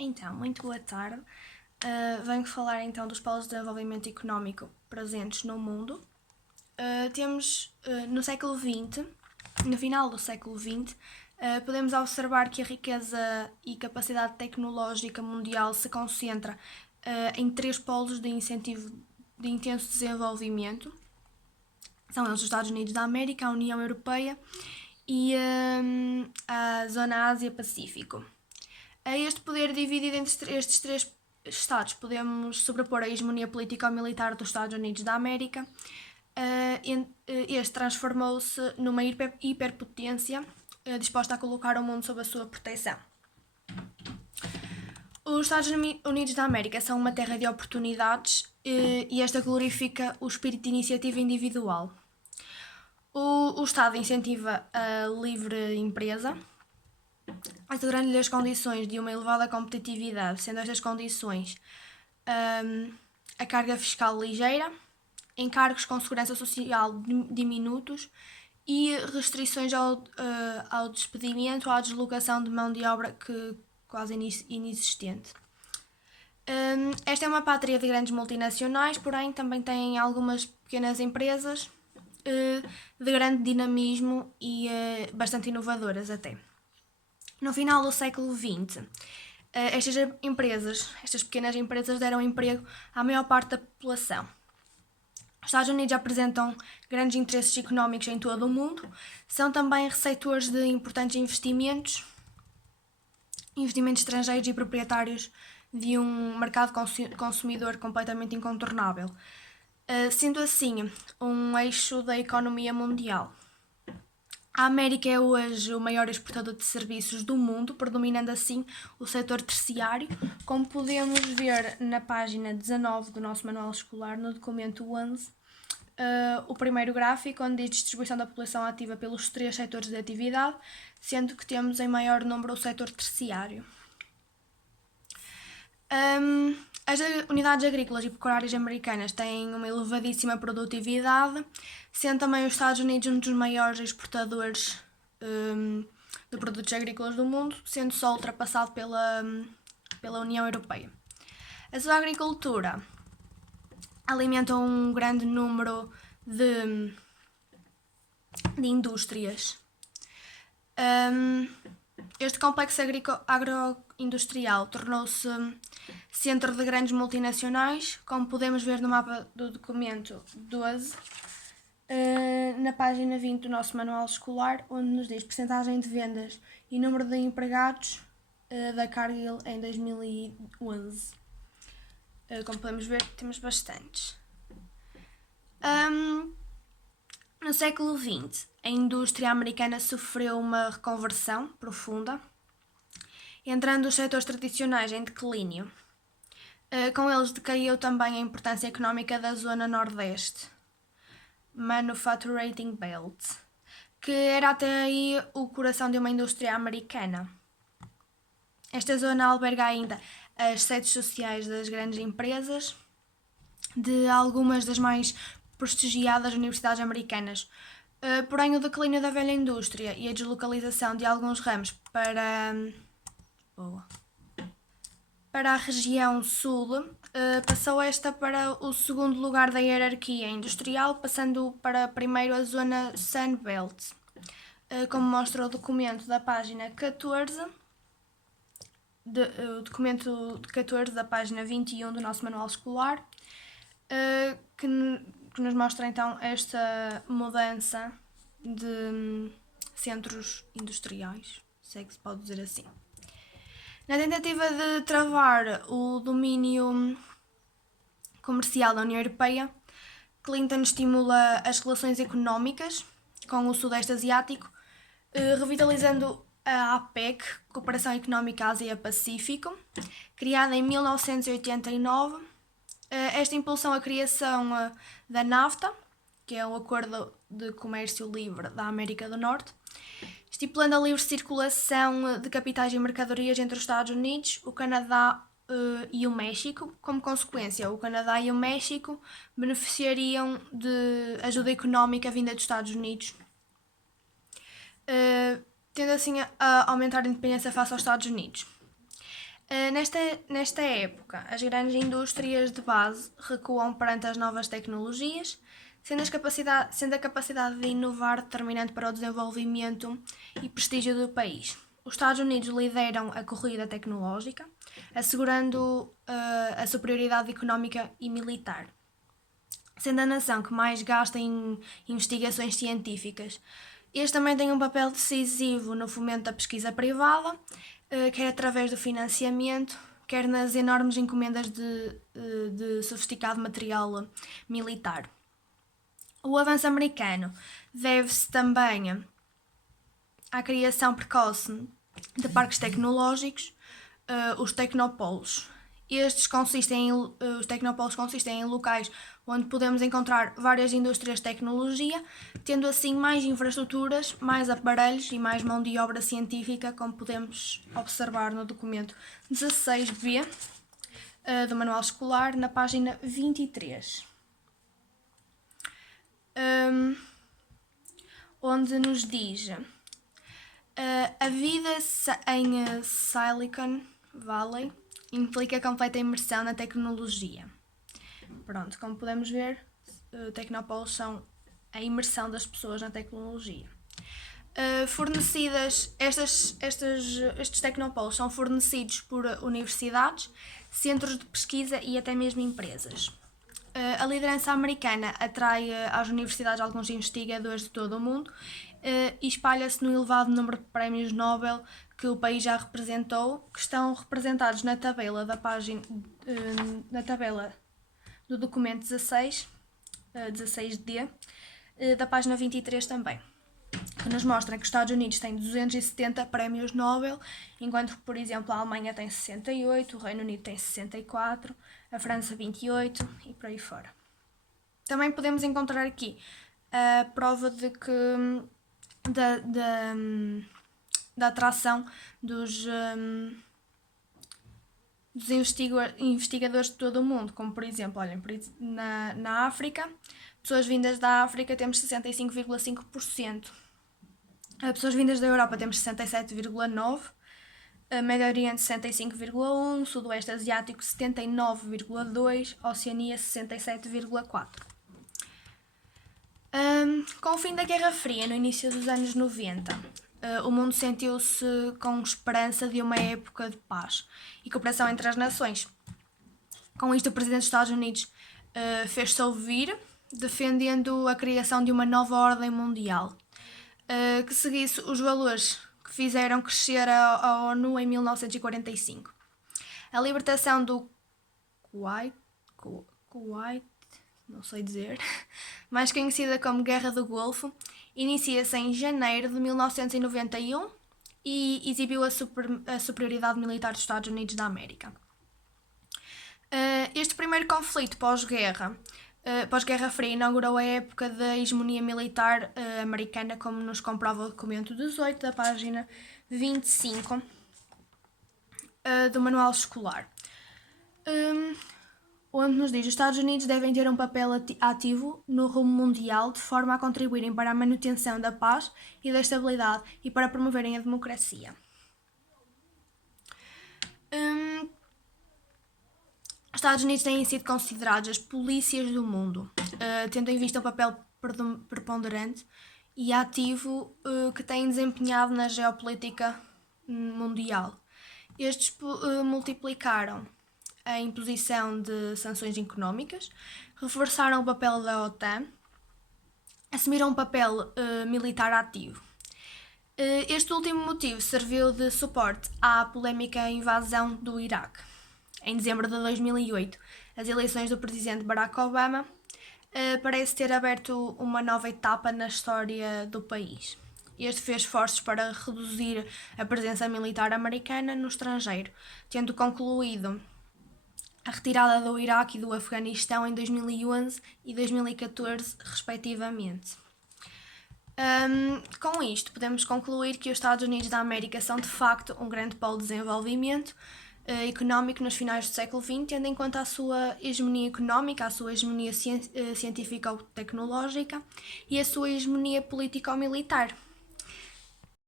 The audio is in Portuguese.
Então, muito boa tarde. Venho falar então dos polos de desenvolvimento económico presentes no mundo. Temos no século XX, no final do século XX, podemos observar que a riqueza e capacidade tecnológica mundial se concentra em três polos de incentivo de intenso desenvolvimento. São eles os Estados Unidos da América, a União Europeia e a Zona Ásia-Pacífico. A este poder dividido entre estes três Estados podemos sobrepor a hegemonia político-militar dos Estados Unidos da América. Este transformou-se numa hiperpotência disposta a colocar o mundo sob a sua proteção. Os Estados Unidos da América são uma terra de oportunidades e esta glorifica o espírito de iniciativa individual. O Estado incentiva a livre empresa, assegurando-lhe as condições de uma elevada competitividade, sendo estas condições a carga fiscal ligeira, encargos com segurança social diminutos e restrições ao despedimento ou à deslocação de mão de obra quase inexistente. Esta é uma pátria de grandes multinacionais, porém também tem algumas pequenas empresas de grande dinamismo e bastante inovadoras até. No final do século XX, estas pequenas empresas deram emprego à maior parte da população. Os Estados Unidos apresentam grandes interesses económicos em todo o mundo, são também receptores de importantes investimentos estrangeiros e proprietários de um mercado consumidor completamente incontornável, sendo assim um eixo da economia mundial. A América é hoje o maior exportador de serviços do mundo, predominando assim o setor terciário, como podemos ver na página 19 do nosso manual escolar, no documento 11, o primeiro gráfico, onde diz distribuição da população ativa pelos três setores de atividade, sendo que temos em maior número o setor terciário. As unidades agrícolas e pecuárias americanas têm uma elevadíssima produtividade, sendo também os Estados Unidos um dos maiores exportadores de produtos agrícolas do mundo, sendo só ultrapassado pela União Europeia. A sua agricultura alimenta um grande número de indústrias. Este complexo agroindustrial tornou-se centro de grandes multinacionais, como podemos ver no mapa do documento 12, na página 20 do nosso manual escolar, onde nos diz percentagem de vendas e número de empregados da Cargill em 2011. Como podemos ver, temos bastantes. No século XX, a indústria americana sofreu uma reconversão profunda, entrando os setores tradicionais em declínio. Com eles decaiu também a importância económica da zona Nordeste, Manufacturing Belt, que era até aí o coração de uma indústria americana. Esta zona alberga ainda as sedes sociais das grandes empresas, de algumas das mais prestigiadas universidades americanas. Porém, o declínio da velha indústria e a deslocalização de alguns ramos para a região sul, passou esta para o segundo lugar da hierarquia industrial, passando para primeiro a zona Sun Belt, como mostra o documento da página 14, o documento 14 da página 21 do nosso manual escolar, que nos mostra então esta mudança de centros industriais, se é que se pode dizer assim. Na tentativa de travar o domínio comercial da União Europeia, Clinton estimula as relações económicas com o Sudeste Asiático, revitalizando a APEC, Cooperação Económica Ásia-Pacífico, criada em 1989. Esta impulsou a criação da NAFTA, que é o Acordo de Comércio Livre da América do Norte, estipulando a livre circulação de capitais e mercadorias entre os Estados Unidos, o Canadá e o México. Como consequência, o Canadá e o México beneficiariam de ajuda económica vinda dos Estados Unidos, tendo assim a aumentar a independência face aos Estados Unidos. Nesta época, as grandes indústrias de base recuam perante as novas tecnologias, sendo a capacidade de inovar determinante para o desenvolvimento e prestígio do país. Os Estados Unidos lideram a corrida tecnológica, assegurando a superioridade económica e militar, sendo a nação que mais gasta em investigações científicas. Este também tem um papel decisivo no fomento da pesquisa privada, quer através do financiamento, quer nas enormes encomendas de sofisticado material militar. O avanço americano deve-se também à criação precoce de parques tecnológicos, os tecnopolos. Os tecnopolos consistem em locais onde podemos encontrar várias indústrias de tecnologia, tendo assim mais infraestruturas, mais aparelhos e mais mão de obra científica, como podemos observar no documento 16B do Manual Escolar, na página 23. Onde nos diz a vida em Silicon Valley implica completa imersão na tecnologia. Pronto, como podemos ver, tecnopolos são a imersão das pessoas na tecnologia. Estes tecnopolos são fornecidos por universidades, centros de pesquisa e até mesmo empresas. A liderança americana atrai às universidades alguns investigadores de todo o mundo e espalha-se no elevado número de prémios Nobel que o país já representou, que estão representados na tabela do documento 16D, da página 23 também, que nos mostra que os Estados Unidos têm 270 prémios Nobel, enquanto que, por exemplo, a Alemanha tem 68, o Reino Unido tem 64, a França 28 e por aí fora. Também podemos encontrar aqui a prova de que da atração dos investigadores de todo o mundo, como por exemplo, olhem, na África, pessoas vindas da África temos 65,5%, pessoas vindas da Europa temos 67,9%, Médio Oriente 65,1%, Sudoeste Asiático 79,2%, Oceania 67,4%. Com o fim da Guerra Fria, no início dos anos 90, o mundo sentiu-se com esperança de uma época de paz e cooperação entre as nações. Com isto, o presidente dos Estados Unidos fez-se ouvir, defendendo a criação de uma nova ordem mundial, que seguisse os valores que fizeram crescer a ONU em 1945. A libertação do Kuwait, não sei dizer, mais conhecida como Guerra do Golfo, inicia-se em janeiro de 1991 e exibiu a superioridade militar dos Estados Unidos da América. Este primeiro conflito pós-Guerra Fria inaugurou a época da hegemonia militar americana, como nos comprova o documento 18, da página 25 do Manual Escolar, onde nos diz que os Estados Unidos devem ter um papel ativo no rumo mundial de forma a contribuírem para a manutenção da paz e da estabilidade e para promoverem a democracia. Os Estados Unidos têm sido considerados as polícias do mundo, tendo em vista um papel preponderante e ativo que têm desempenhado na geopolítica mundial. Estes multiplicaram a imposição de sanções económicas, reforçaram o papel da OTAN, assumiram um papel militar ativo. Este último motivo serviu de suporte à polémica invasão do Iraque. Em dezembro de 2008, as eleições do presidente Barack Obama parece ter aberto uma nova etapa na história do país. Este fez esforços para reduzir a presença militar americana no estrangeiro, tendo concluído a retirada do Iraque e do Afeganistão em 2011 e 2014, respectivamente. Com isto, podemos concluir que os Estados Unidos da América são, de facto, um grande polo de desenvolvimento económico nos finais do século XX, tendo em conta a sua hegemonia económica, a sua hegemonia científico-tecnológica e a sua hegemonia político-militar.